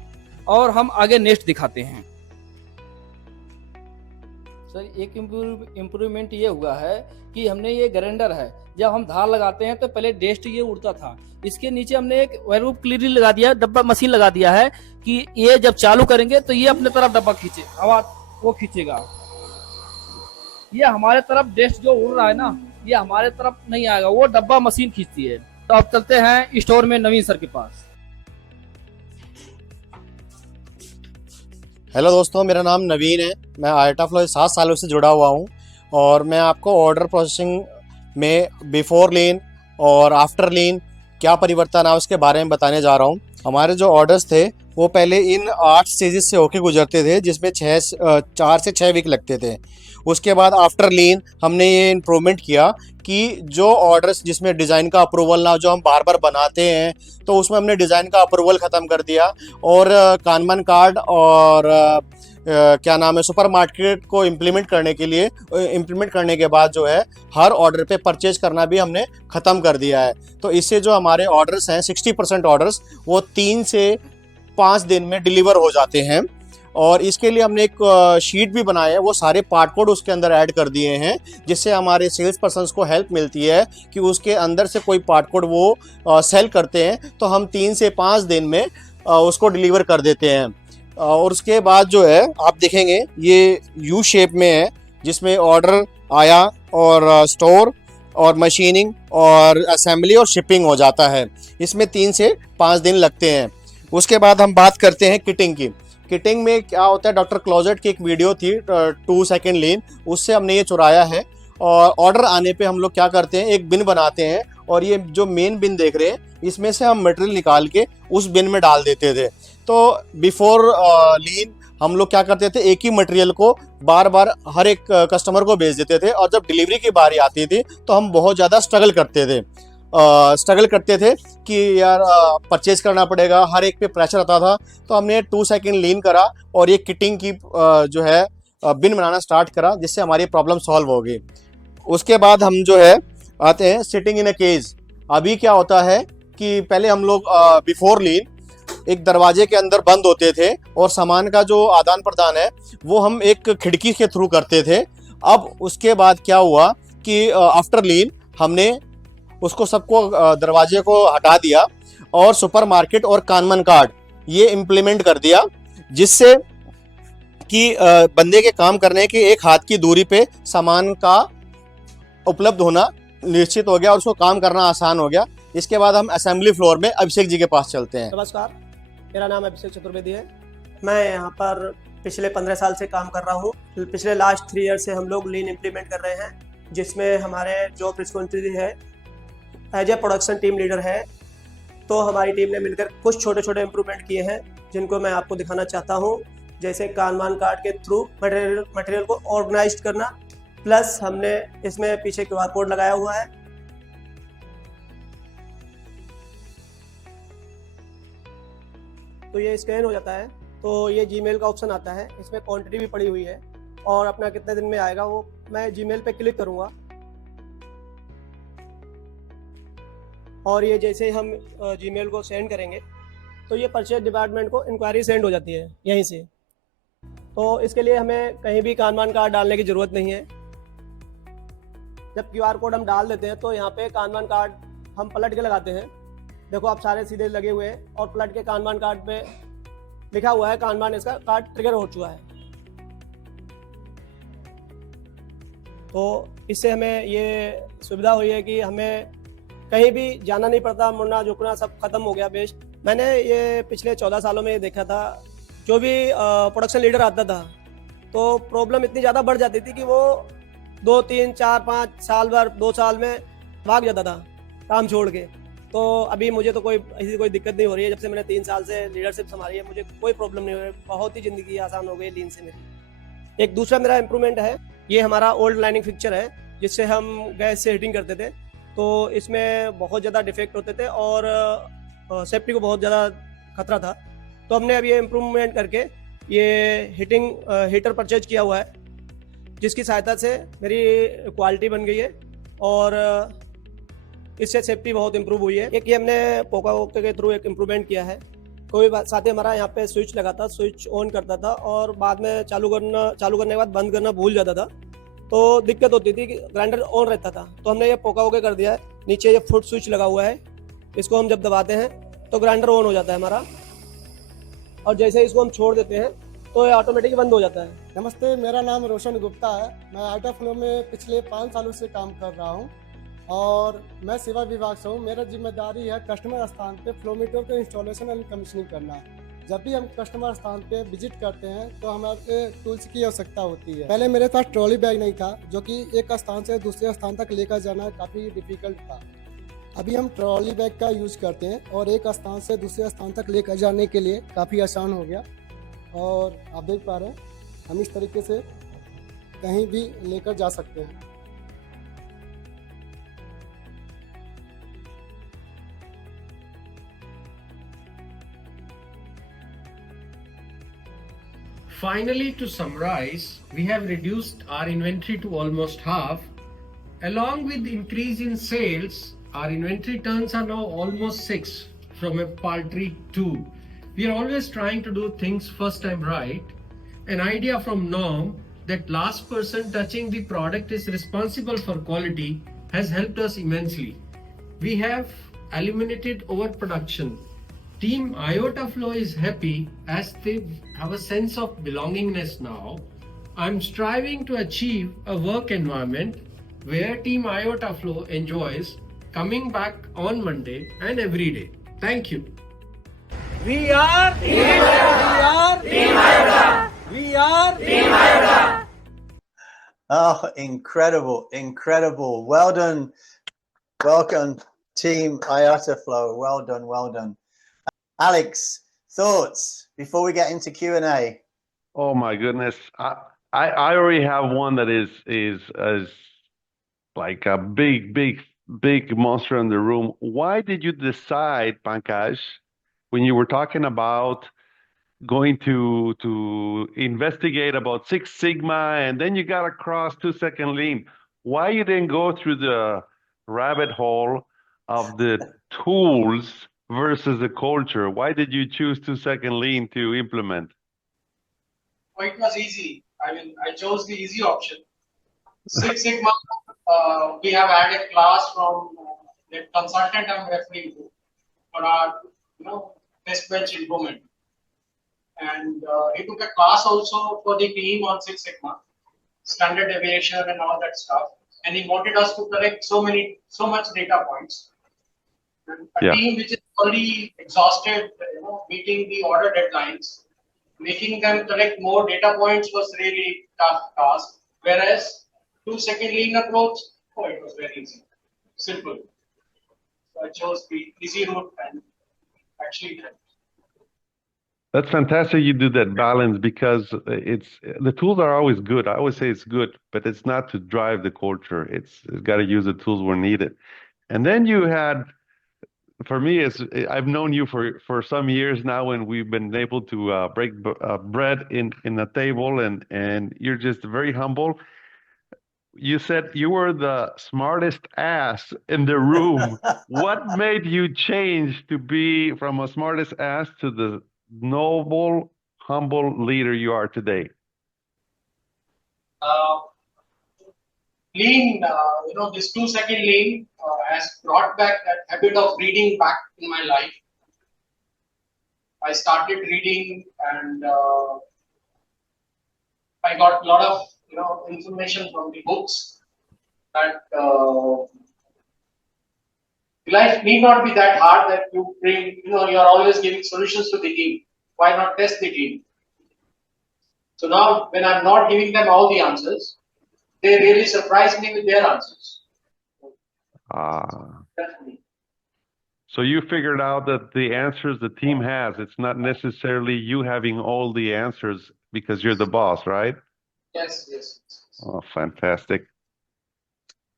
और हम आगे नेक्स्ट दिखाते हैं। सर, एक इम्प्रूवमेंट ये हुआ है कि हमने ये ग्राइंडर है, जब हम धार लगाते हैं तो पहले डेस्ट ये उड़ता था। इसके नीचे हमने एक वेरूप क्लीनर लगा दिया, डब्बा मशीन लगा दिया है कि ये जब चालू करेंगे तो ये अपने तरफ डब्बा खींचे, हवा वो खींचेगा। ये हमारे तरफ डेस्ट जो उड़ रहा है ना, ये हमारे तरफ नहीं आएगा, वो डब्बा मशीन खींचती है। तो अब चलते हैं स्टोर में नवीन सर के पास। हेलो दोस्तों, मेरा नाम नवीन है। मैं आयोटा फ्लो 7 सालों से जुड़ा हुआ हूं और मैं आपको ऑर्डर प्रोसेसिंग में बिफोर लीन और आफ्टर लीन क्या परिवर्तन है उसके बारे में बताने जा रहा हूं। हमारे जो ऑर्डर्स थे वो पहले इन 8 स्टेजेस से होके गुजरते थे, जिसमें 4 से 6 वीक लगते थे। उसके बाद आफ्टर लीन हमने ये इम्प्रूवमेंट किया कि जो ऑर्डर्स जिसमें डिज़ाइन का अप्रूवल ना, जो हम बार बार बनाते हैं, तो उसमें हमने डिज़ाइन का अप्रूवल ख़त्म कर दिया। और कानमन कार्ड और क्या नाम है, सुपरमार्केट को इम्प्लीमेंट करने के बाद जो है हर ऑर्डर पे परचेज करना भी हमने ख़त्म कर दिया है। तो इससे जो हमारे ऑर्डर्स हैं 60% ऑर्डर्स वो 3 से 5 दिन में डिलीवर हो जाते हैं। और इसके लिए हमने एक शीट भी बनाया है, वो सारे पार्ट कोड उसके अंदर ऐड कर दिए हैं, जिससे हमारे सेल्स पर्सन्स को हेल्प मिलती है कि उसके अंदर से कोई पार्ट कोड वो सेल करते हैं तो हम 3 से 5 दिन में उसको डिलीवर कर देते हैं। और उसके बाद जो है आप देखेंगे ये यू शेप में है, जिसमें ऑर्डर आया और स्टोर और मशीनिंग और असेंबली और शिपिंग हो जाता है। इसमें 3 से 5 दिन लगते हैं। उसके बाद हम बात करते हैं किटिंग की। किटिंग में क्या होता है, डॉक्टर क्लोजेट की एक वीडियो थी 2 सेकंड लीन, उससे हमने ये चुराया है। और ऑर्डर आने पे हम लोग क्या करते हैं, एक बिन बनाते हैं और ये जो मेन बिन देख रहे हैं इसमें से हम मटेरियल निकाल के उस बिन में डाल देते थे। तो बिफोर लीन हम लोग क्या करते थे, एक ही मटेरियल को बार बार हर एक कस्टमर को भेज देते थे, और जब डिलीवरी की बारी आती थी तो हम बहुत ज़्यादा स्ट्रगल करते थे कि यार परचेज करना पड़ेगा, हर एक पे प्रेशर आता था। तो हमने 2 सेकंड लीन करा और ये किटिंग की जो है बिन बनाना स्टार्ट करा, जिससे हमारी प्रॉब्लम सॉल्व हो गई। उसके बाद हम जो है आते हैं सिटिंग इन अ केज। अभी क्या होता है कि पहले हम लोग बिफोर लीन एक दरवाजे के अंदर बंद होते थे और सामान का जो आदान प्रदान है वो हम एक खिड़की के थ्रू करते थे। अब उसके बाद क्या हुआ कि आफ्टर लीन हमने उसको सबको दरवाजे को हटा दिया और सुपरमार्केट और कानमन कार्ड ये इम्प्लीमेंट कर दिया, जिससे कि बंदे के काम करने के एक हाथ की दूरी पे सामान का उपलब्ध होना निश्चित हो गया और उसको काम करना आसान हो गया। इसके बाद हम असेंबली फ्लोर में अभिषेक जी के पास चलते हैं। नमस्कार, मेरा नाम अभिषेक चतुर्वेदी है। मैं यहाँ पर पिछले 15 साल से काम कर रहा हूँ। पिछले लास्ट 3 ईयर से हम लोग लीन इम्प्लीमेंट कर रहे हैं, जिसमें हमारे जॉब रिस्पॉन्सिबिलिटी है as a production team leader है। तो हमारी टीम ने मिलकर कुछ छोटे छोटे इम्प्रूवमेंट किए हैं जिनको मैं आपको दिखाना चाहता हूँ। जैसे कानमान कार्ड के थ्रू मटेरियल को ऑर्गेनाइज करना, प्लस हमने इसमें पीछे QR कोड लगाया हुआ है। तो ये स्कैन हो जाता है तो ये जीमेल का ऑप्शन आता है, इसमें क्वांटिटी भी पड़ी हुई है और अपना कितने दिन में आएगा वो मैं जीमेल पे क्लिक करूँगा और ये जैसे हम जीमेल को सेंड करेंगे तो ये परचेज डिपार्टमेंट को इंक्वायरी सेंड हो जाती है यहीं से। तो इसके लिए हमें कहीं भी कानमान कार्ड डालने की ज़रूरत नहीं है। जब QR कोड हम डाल देते हैं तो यहाँ पे कानमान कार्ड हम पलट के लगाते हैं। देखो आप सारे सीधे लगे हुए हैं और पलट के कानमान कार्ड पे लिखा हुआ है कानमान, इसका कार्ड ट्रिगर हो चुका है। तो इससे हमें ये सुविधा हुई है कि हमें कहीं भी जाना नहीं पड़ता, मुड़ना झुकना सब खत्म हो गया बेस्ट। मैंने ये पिछले 14 सालों में ये देखा था, जो भी प्रोडक्शन लीडर आता था तो प्रॉब्लम इतनी ज़्यादा बढ़ जाती थी कि वो 2, 3, 4, 5 साल भर 2 साल में भाग जाता था काम छोड़ के। तो अभी मुझे तो ऐसी कोई दिक्कत नहीं हो रही है। जब से मैंने 3 साल से लीडरशिप संभाली है मुझे कोई प्रॉब्लम नहीं हो रही, बहुत ही ज़िंदगी आसान हो गई लीन से मेरी। एक दूसरा मेरा इम्प्रूवमेंट है, ये हमारा ओल्ड लाइनिंग फिक्चर है जिससे हम गैस से हीटिंग करते थे। तो इसमें बहुत ज़्यादा डिफेक्ट होते थे और सेफ्टी को बहुत ज़्यादा खतरा था। तो हमने अब ये इम्प्रूवमेंट करके ये हीटर परचेज किया हुआ है, जिसकी सहायता से मेरी क्वालिटी बन गई है और इससे सेफ्टी बहुत इम्प्रूव हुई है। एक ये हमने पोका के थ्रू एक इम्प्रूवमेंट किया है। कोई साथी हमारा यहाँ पे स्विच लगाता, स्विच ऑन करता था और बाद में चालू करने के बाद बंद करना भूल जाता था, तो दिक्कत होती थी कि ग्राइंडर ऑन रहता था। तो हमने ये पोका कर दिया है। नीचे ये फुट स्विच लगा हुआ है, इसको हम जब दबाते हैं तो ग्राइंडर ऑन हो जाता है हमारा, और जैसे इसको हम छोड़ देते हैं तो ये ऑटोमेटिक बंद हो जाता है। नमस्ते, मेरा नाम रोशन गुप्ता है। मैं आइटा फ्लो में पिछले 5 सालों से काम कर रहा हूं और मैं सेवा विभाग से हूं। मेरा जिम्मेदारी है कस्टमर स्थान पे फ्लोमीटर को इंस्टॉलेशन एंड कमीशनिंग करना। जब भी हम कस्टमर स्थान पे विजिट करते हैं तो हमारे टूल्स की आवश्यकता होती है। पहले मेरे पास ट्रॉली बैग नहीं था, जो कि एक स्थान से दूसरे स्थान तक लेकर जाना काफ़ी डिफिकल्ट था। अभी हम ट्रॉली बैग का यूज करते हैं और एक स्थान से दूसरे स्थान तक लेकर जाने के लिए काफ़ी आसान हो गया। और आप देख पा रहे हैं हम इस तरीके से कहीं भी लेकर जा सकते हैं। Finally, to summarize, we have reduced our inventory to almost half. Along with the increase in sales, our inventory turns are now almost 6 from a paltry 2. We are always trying to do things first time right. An idea from Norm that last person touching the product is responsible for quality has helped us immensely. We have eliminated overproduction. Team Iota Flow is happy as they have a sense of belongingness now. I'm striving to achieve a work environment where Team Iota Flow enjoys coming back on Monday and every day. Thank you. We are Team Iota. We are Team Iota. We are Team Iota. Oh, incredible, incredible. Well done. Welcome, Team Iota Flow. Well done, well done. Alex, thoughts before we get into Q&A? Oh my goodness. I already have one that is like a big monster in the room. Why did you decide, Pankaj, when you were talking about going to investigate about Six Sigma and then you got across 2-second lean, why you didn't go through the rabbit hole of the tools versus the culture? Why did you choose 2-second lean to implement? Oh, it was easy. I mean, I chose the easy option. Six Sigma, we have had a class from the consultant I'm referring to for our, test bench improvement. And he took a class also for the team on Six Sigma, standard deviation and all that stuff. And he wanted us to collect so much data points. And a team which is already exhausted, meeting the order deadlines, making them collect more data points was really tough task. Whereas 2-second lean approach, it was very easy, simple. So I chose the easy route and actually did. That's fantastic. You do that balance because the tools are always good. I always say it's good, but it's not to drive the culture. It's got to use the tools where needed. And then you had, for me, I've known you for some years now, and we've been able to break bread in the table, and you're just very humble. You said you were the smartest ass in the room. What made you change to be from a smartest ass to the noble, humble leader you are today? Lean, this 2-second lean has brought back that habit of reading back in my life. I started reading and I got a lot of information from the books that life need not be that hard that you bring, you're always giving solutions to the team. Why not test the team? So now when I'm not giving them all the answers, they really surprise me with their answers. Definitely. So you figured out that the answers the team has, it's not necessarily you having all the answers because you're the boss, right? Yes. Oh, fantastic.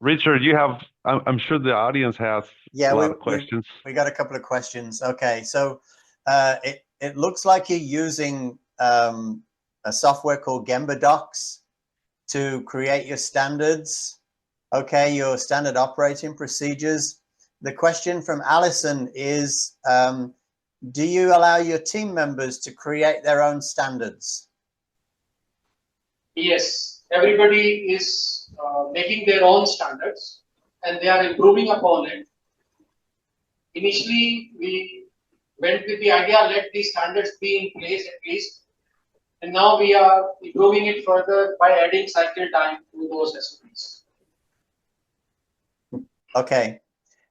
Richard, you have, I'm sure the audience has a lot of questions. We got a couple of questions. Okay, so it looks like you're using a software called Gemba Docs to create your standards, okay, your standard operating procedures. The question from Allison is, do you allow your team members to create their own standards? Yes, everybody is making their own standards and they are improving upon it. Initially, we went with the idea, let these standards be in place at least. And now we are improving it further by adding cycle time to those SOPs. Okay,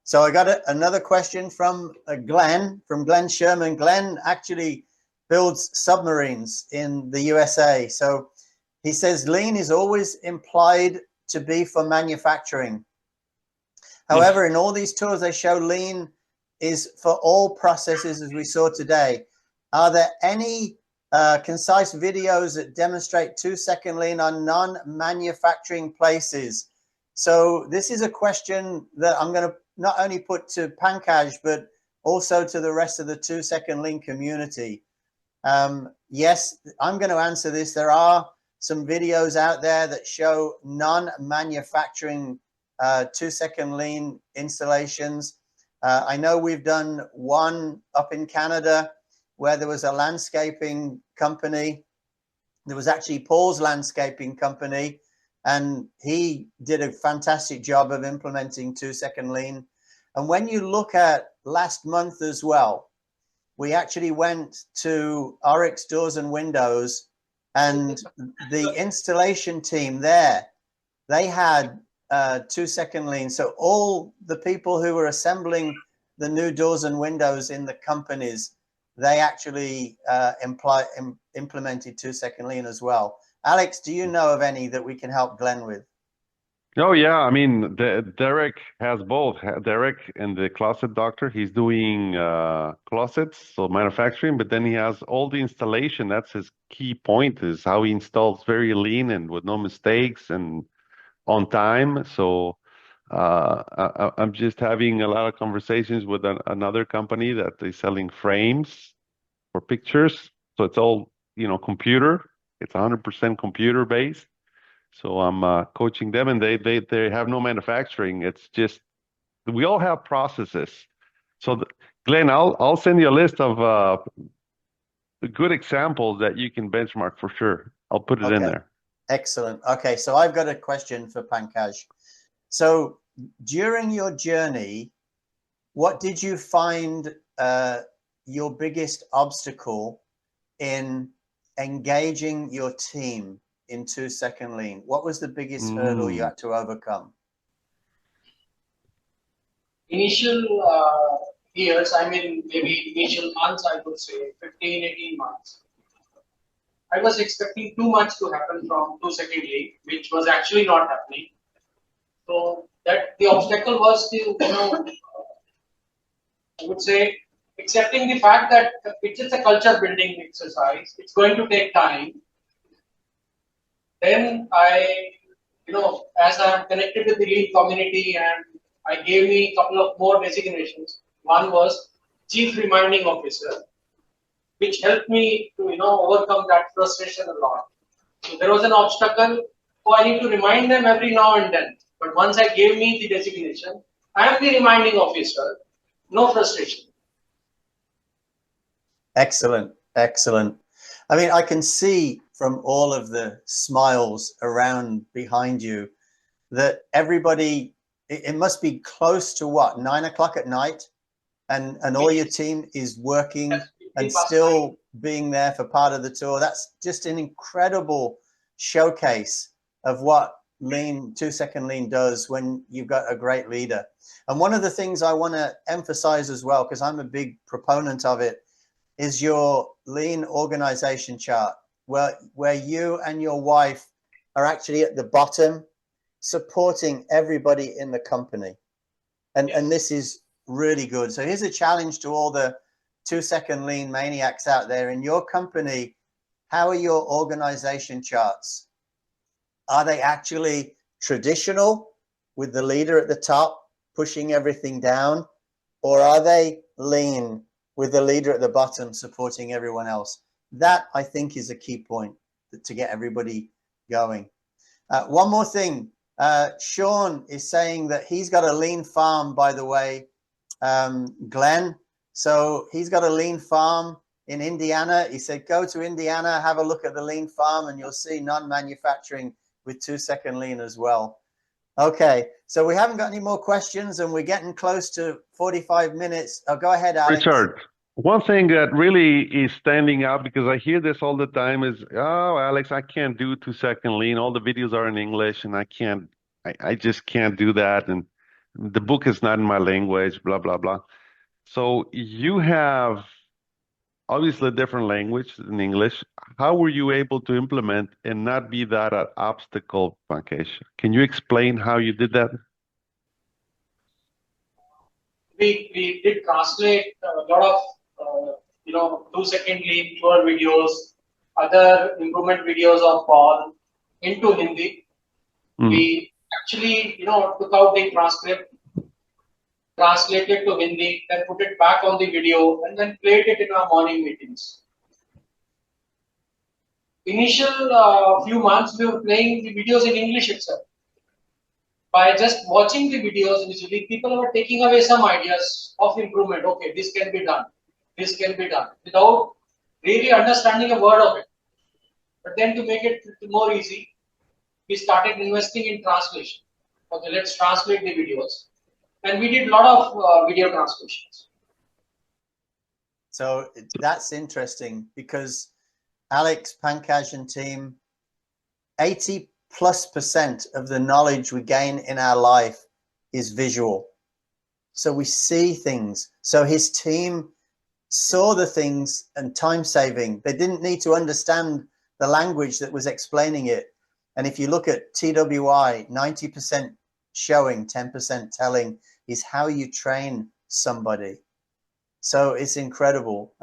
so I got another question from Glenn Sherman. Glenn actually builds submarines in the USA. So he says lean is always implied to be for manufacturing. However, in all these tools, they show lean is for all processes as we saw today. Are there any concise videos that demonstrate 2-second lean on non-manufacturing places? So this is a question that I'm going to not only put to Pankaj, but also to the rest of the 2-second lean community. Yes, I'm going to answer this. There are some videos out there that show non-manufacturing 2-second lean installations. I know we've done one up in Canada where there was a landscaping company. There was actually Paul's landscaping company, and he did a fantastic job of implementing 2-second lean. And when you look at last month as well, we actually went to Oryx Doors and Windows, and the installation team there, they had 2-second lean. So all the people who were assembling the new doors and windows in the companies, they actually implemented 2-second lean as well. Alex, do you know of any that we can help Glenn with? Oh yeah, I mean, Derek has both. Derek and the closet doctor, he's doing closets, so manufacturing, but then he has all the installation. That's his key point, is how he installs very lean and with no mistakes and on time. So I'm just having a lot of conversations with another company that is selling frames for pictures. So it's all, computer. It's 100% computer based. So I'm coaching them, and they have no manufacturing. It's just we all have processes. So Glenn, I'll send you a list of good examples that you can benchmark for sure. I'll put it in there. Excellent. Okay, so I've got a question for Pankaj. So during your journey, what did you find your biggest obstacle in engaging your team in 2-second lean? What was the biggest hurdle you had to overcome? Initial years, I mean, maybe initial months, I would say 15, 18 months. I was expecting too much to happen from 2-second lean, which was actually not happening. So that the obstacle was to, I would say, accepting the fact that it's just a culture building exercise. It's going to take time. Then I, as I am connected with the lean community, and I gave me a couple of more designations. One was Chief Reminding Officer, which helped me to, overcome that frustration a lot. So there was an obstacle. Oh, I need to remind them every now and then. But once I gave me the designation, I am the reminding officer. No frustration. Excellent. Excellent. I mean, I can see from all of the smiles around behind you that everybody, it must be close to what, 9 o'clock at night, and all your team is working and still being there for part of the tour. That's just an incredible showcase of what lean, 2-second lean does when you've got a great leader. And one of the things I want to emphasize as well, because I'm a big proponent of it, is your lean organization chart, where you and your wife are actually at the bottom supporting everybody in the company. And this is really good. So here's a challenge to all the 2-second lean maniacs out there. In your company, how are your organization charts? Are they actually traditional with the leader at the top pushing everything down? Or are they lean with the leader at the bottom supporting everyone else? That, I think, is a key point to get everybody going. One more thing. Sean is saying that he's got a lean farm, by the way, Glenn. So he's got a lean farm in Indiana. He said, go to Indiana, have a look at the lean farm, and you'll see non-manufacturing with 2-second lean as well. Okay, so we haven't got any more questions, and we're getting close to 45 minutes. Oh, go ahead, Alex. Richard, one thing that really is standing out, because I hear this all the time, is, oh, Alex, I can't do 2-second lean. All the videos are in English, and I just can't do that. And the book is not in my language, blah, blah, blah. So you have obviously a different language than English. How were you able to implement and not be that an obstacle, Pankaj? Can you explain how you did that? We did translate a lot of 2-second lean tour videos, other improvement videos of Paul into Hindi. We actually took out the transcript, translated to Hindi, then put it back on the video, and then played it in our morning meetings. Initial few months we were playing the videos in English itself. By just watching the videos initially, people were taking away some ideas of improvement. Okay, this can be done. This can be done, without really understanding a word of it. But then to make it more easy, we started investing in translation. Okay, let's translate the videos. And we did a lot of video translations. So that's interesting, because Alex, Pankaj and team, 80% 90+% of the knowledge we gain in our life is visual. So we see things. So his team saw the things and time saving. They didn't need to understand the language that was explaining it. And if you look at TWI, 90% showing, 10% telling is how you train somebody. So it's incredible.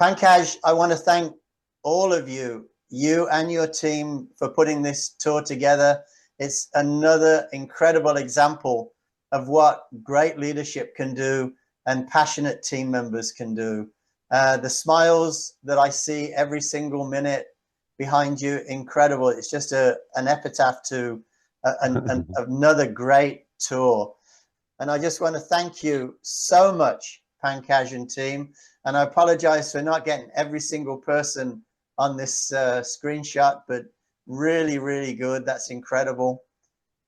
Pankaj, I want to thank all of you and your team for putting this tour together. It's another incredible example of what great leadership can do and passionate team members can do. The smiles that I see every single minute behind you, incredible. It's just an epitaph to another great tour. And I just want to thank you so much, Pankaj and team. And I apologize for not getting every single person on this screenshot, but really, really good. That's incredible.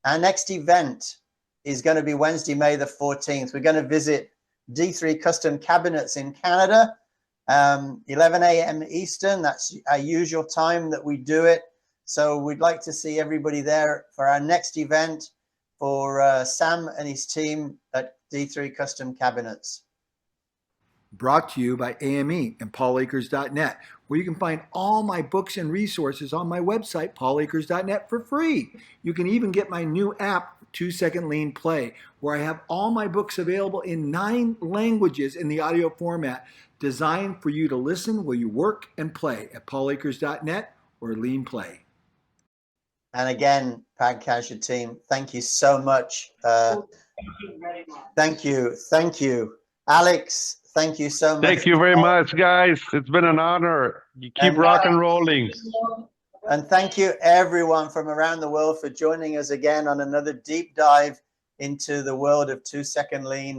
Our next event is going to be Wednesday, May the 14th. We're going to visit D3 Custom Cabinets in Canada, 11 a.m. Eastern. That's our usual time that we do it. So we'd like to see everybody there for our next event for Sam and his team at D3 Custom Cabinets. Brought to you by AME and paulakers.net, where you can find all my books and resources on my website, paulakers.net, for free. You can even get my new app, 2 Second Lean Play, where I have all my books available in 9 languages in the audio format, designed for you to listen while you work and play at paulakers.net or Lean Play. And again, Pankaj team, thank you so much. Thank you very much. Thank you. Thank you. Alex, thank you so much. Thank you very much, guys. It's been an honor. You keep rock and rolling. And thank you everyone from around the world for joining us again on another deep dive into the world of 2 Second Lean.